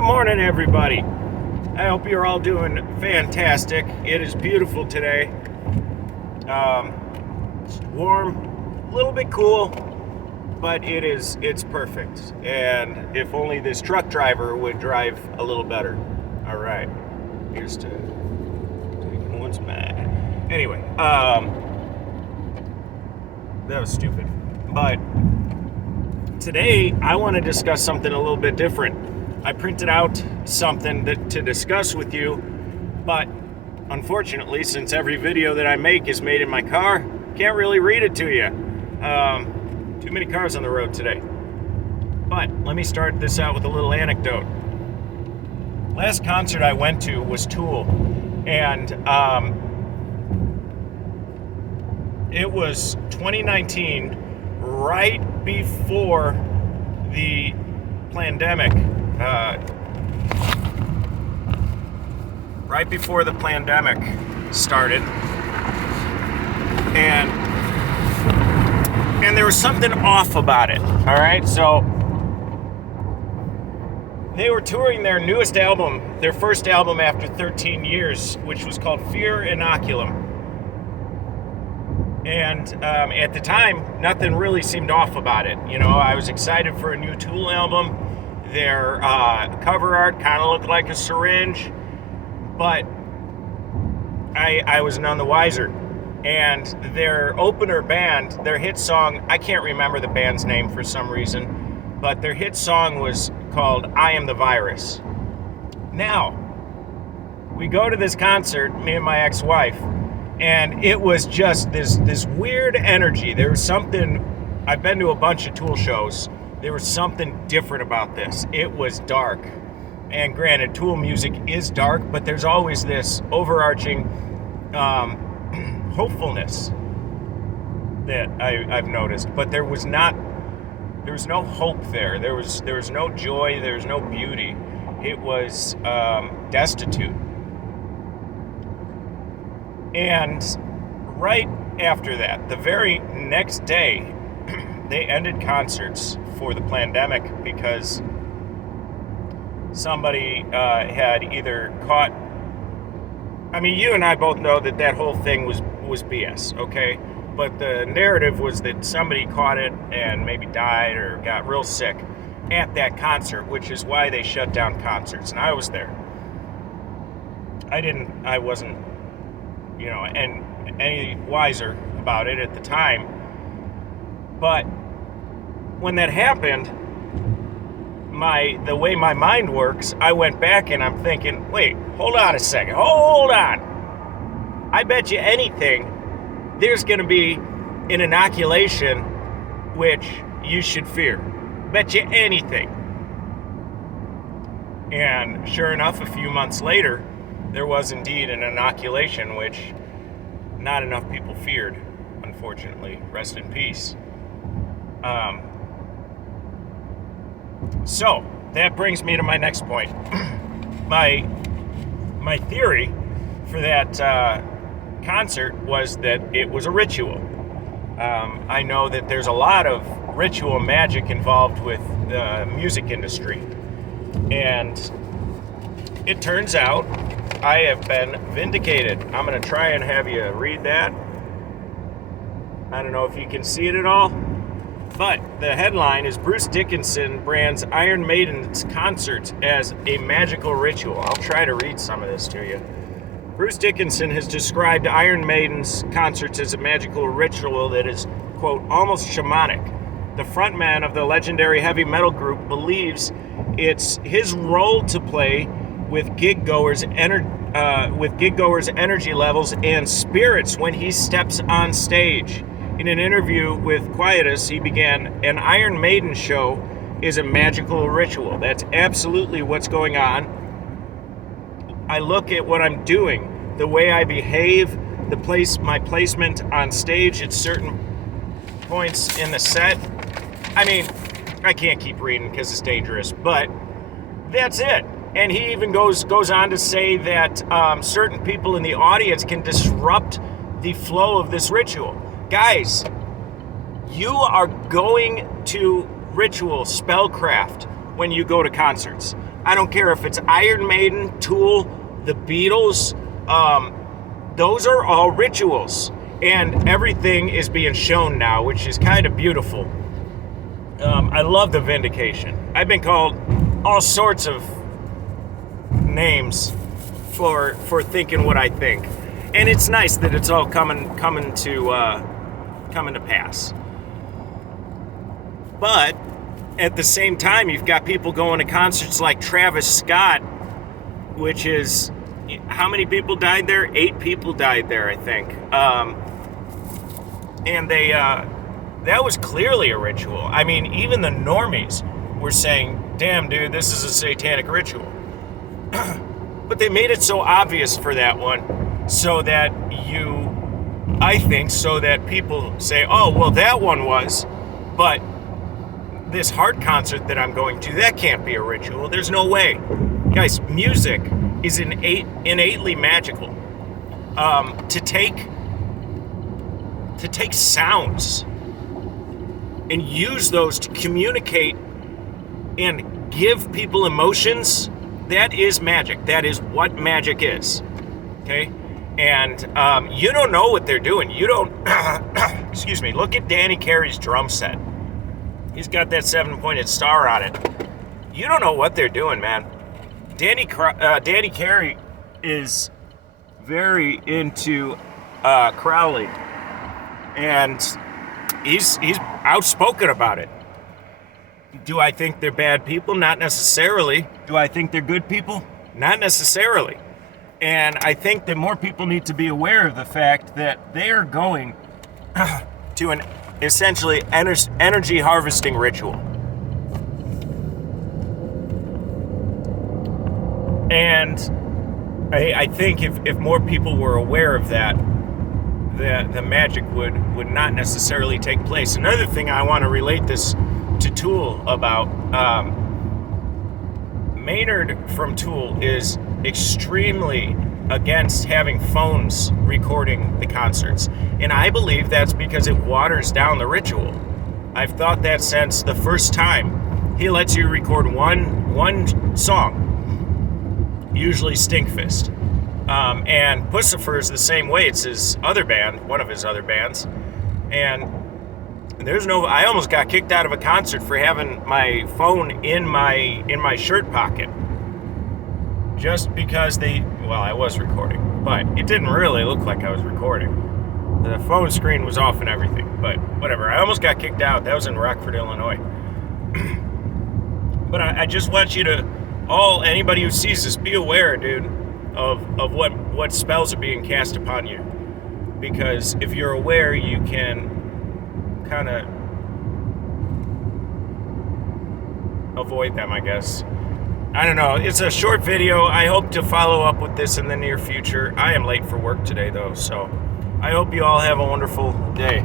Good morning, everybody. I hope you're all doing fantastic. It is beautiful today. It's warm, a little bit cool, but it's perfect. And if only this truck driver would drive a little better. All right, here's to once mad. Anyway, that was stupid. But today I want to discuss something a little bit different. I printed out something to discuss with you, but unfortunately, since every video that I make is made in my car, can't really read it to you. Too many cars on the road today. But let me start this out with a little anecdote. Last concert I went to was Tool, and it was 2019, right before the pandemic. Right before the pandemic started, and there was something off about it. All right, so they were touring their newest album, their first album after 13 years, which was called Fear Inoculum. And at the time, nothing really seemed off about it. You know, I was excited for a new Tool album. Their cover art kind of looked like a syringe, but I was none the wiser. And their opener band, their hit song, I can't remember the band's name for some reason, but their hit song was called I Am the Virus. Now, we go to this concert, me and my ex-wife, and it was just this weird energy. There was something, I've been to a bunch of Tool shows. There was something different about this. It was dark. And granted, Tool music is dark, but there's always this overarching hopefulness that I've noticed. But there was no hope there. There was no joy. There was no beauty. It was destitute. And right after that, the very next day, they ended concerts for the pandemic because somebody had either caught. I mean, you and I both know that whole thing was BS, okay? But the narrative was that somebody caught it and maybe died or got real sick at that concert, which is why they shut down concerts. And I was there. I wasn't, any wiser about it at the time. But when that happened, the way my mind works, I went back and I'm thinking, wait, hold on a second, hold on. I bet you anything there's going to be an inoculation which you should fear. Bet you anything. And sure enough, a few months later, there was indeed an inoculation which not enough people feared, unfortunately. Rest in peace. So that brings me to my next point. My theory for that concert was that it was a ritual. I know that there's a lot of ritual magic involved with the music industry, and it turns out I have been vindicated. I'm going to try and have you read that. I don't know if you can see it at all. But the headline is Bruce Dickenson brands Iron Maiden's concerts as a magical ritual. I'll try to read some of this to you. Bruce Dickenson has described Iron Maiden's concerts as a magical ritual that is, quote, almost shamanic. The frontman of the legendary heavy metal group believes it's his role to play with gig-goers' energy levels and spirits when he steps on stage. In an interview with Quietus, he began, an Iron Maiden show is a magical ritual. That's absolutely what's going on. I look at what I'm doing, the way I behave, my placement on stage at certain points in the set. I mean, I can't keep reading because it's dangerous, but that's it. And he even goes on to say that certain people in the audience can disrupt the flow of this ritual. Guys, you are going to ritual, spellcraft, when you go to concerts. I don't care if it's Iron Maiden, Tool, the Beatles. Those are all rituals. And everything is being shown now, which is kind of beautiful. I love the vindication. I've been called all sorts of names for thinking what I think. And it's nice that it's all coming to pass. But at the same time, you've got people going to concerts like Travis Scott, which is, how many people died there? 8 people died there, I think. And that was clearly a ritual. I mean, even the normies were saying, damn, dude, this is a satanic ritual. But they made it so obvious for that one so that so that people say, oh, well, that one was, but this Heart concert that I'm going to, that can't be a ritual. There's no way. Guys, music is innately magical. To take sounds and use those to communicate and give people emotions, that is magic. That is what magic is. Okay? And you don't know what they're doing. You don't, excuse me, look at Danny Carey's drum set. He's got that 7-pointed star on it. You don't know what they're doing, man. Danny Carey is very into Crowley, and he's outspoken about it. Do I think they're bad people? Not necessarily. Do I think they're good people? Not necessarily. And I think that more people need to be aware of the fact that they are going to an essentially energy harvesting ritual. And I think if more people were aware of that, the magic would not necessarily take place. Another thing I want to relate this to Tool about, Maynard from Tool is extremely against having phones recording the concerts. And I believe that's because it waters down the ritual. I've thought that since the first time. He lets you record one song, usually Stinkfist. And Pussifer is the same way. It's his other band, one of his other bands. And I almost got kicked out of a concert for having my phone in my shirt pocket. Just because I was recording, but it didn't really look like I was recording. The phone screen was off and everything, but whatever. I almost got kicked out. That was in Rockford, Illinois. But I just want you to, anybody who sees this, be aware, dude, of what spells are being cast upon you. Because if you're aware, you can kind of avoid them, I guess. I don't know. It's a short video. I hope to follow up with this in the near future. I am late for work today, though, so I hope you all have a wonderful day.